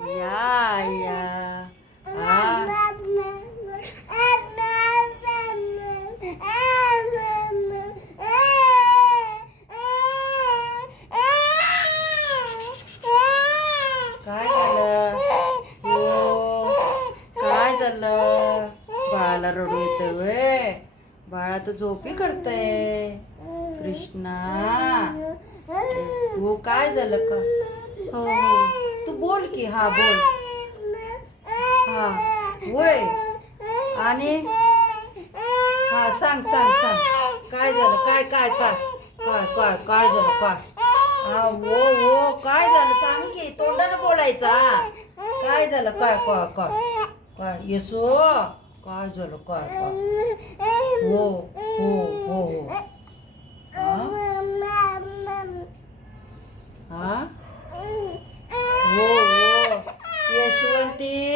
या या आ काय झालं हो काय झालं बाळाला रडू येतं व्हय बाळा तर झोपी करतय कृष्णा हो काय झालं का हो हो तू बोल की हा बोल हा होय आणि हा सांग सांग सांग काय झालं काय काय काय काय काय काय झालं काय हा हो हो काय झालं सांग की तोंडानं बोलायचा काय झालं काय काय काय काय येसो काय झालं काय काय हो हो हो हो हा हा हो हो यशवंती